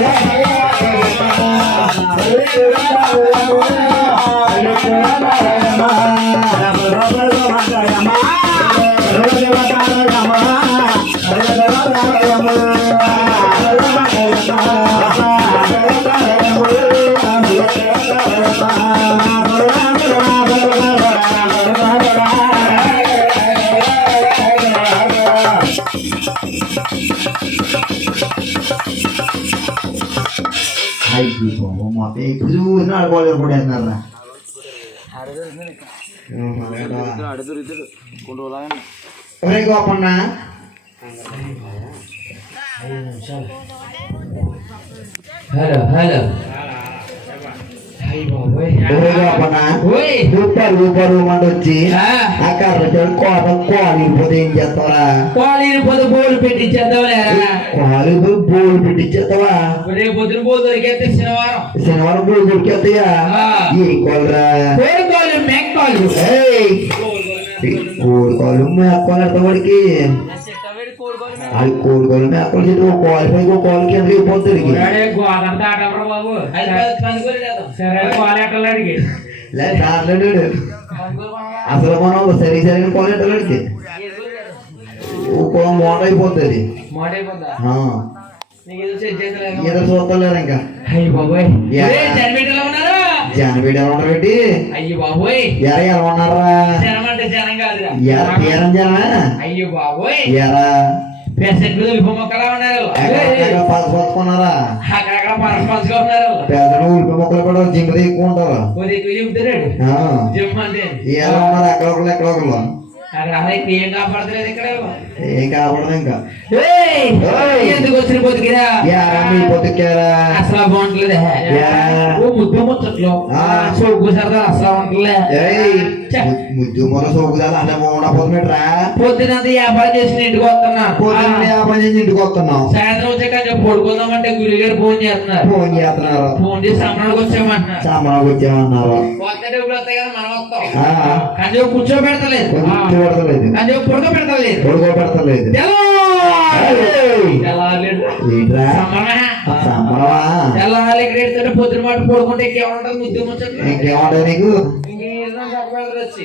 Thank you. అయ్యో మొత్తం ఇప్పుడు చూసిన ఆడుకోలేదు కూడా వేస్తున్నారా ఒరే గోపన్న హలో హలో ఓయ్ ఊపారు మంట వచ్చి ఆ, ఆ కర్ర చెడు కోట కోలు ఇరిపోతే ఏం చేస్తావరా కోళ్ళని పొద్దు బోలు పెట్టించేద్దాంలేరా కోలు బోలు పెట్టించేస్తావా రేపు పొద్దున బోలు దొరికేస్తే శనివారం శనివారం బోలు దొరికేస్తాయా. ఏ కోలరా మేక కోడి కోలు వాడికి అది కోడి కోలు చెట్టు కోలు పైకి ఒక కోలు కింద దాటవరా బాబు. సరే. అడిగి. లేదు అసలు మనం సరి సరైన కోలు ఎట్టలేడికి ఒక మోట అయిపోతుంది. మాట ఈత చూస్తలేరు ఇంకా. అయ్య బాబోయ్. జనబిడ్డలో ఉన్నారా? జనబీడి ఎలా ఉండరు పెట్టి? అయ్య బాబోయ్. ఎర ఎలా ఉన్నారా? జనం అంటే జనం కాదురా. ఎర తీరం జనమే. అయ్యో బాబోయ్. ఎర పెసెట్ ఉల్లిప మొక్కలా ఉన్నారు పట్టుకున్నారా అక్కడక్కడ పరస్పరస్గా ఉన్నారు పెద్దలు ఉల్పి మొక్కలు కూడా జింకలు ఎక్కువ ఉంటారు. జిమ్ అంటే ఎలా ఉన్నారు ఎక్కడ ఒకళ్ళు ఏం కాపాడతలేదు ఇక్కడ ఏం కాకూడదు ఇంకా! ఎందుకు వచ్చిన మీ పొద్దుకేరా అసలు బాగుంటలేదు. ఓ ముద్దు ముచ్చట్లు. సోగ్గు సరదా అసలు. ము- ముద్దు మొల సోకుదాలు అంటే ఉండపోతున్నట్రా పొద్దునంత వ్యాపారం చేసుకుని ఇంటికి వస్తున్నా పొద్దున్న. యాభై నుంచి ఇంటికి వస్తున్నాం వచ్చాక పడుకుందామంటే గురిగారు ఫోన్ చేస్తున్నారు. ఫోన్ చేస్తున్నారు. ఫోన్ చేసి సమ్మడికి వచ్చామంటున్నారు వచ్చామన్నారు కొత్త డబ్బులు వస్తాయి కదా మనం వస్తాం. ఆ. కానీ కూర్చోబెడతలేదు. పెడతలేదు. కానీ పెడతలేదు తెల్లాలి ఇక్కడ పొద్దున మాట పడుకుంటే ముద్దు నీకు? చెప్పగలరు వచ్చి.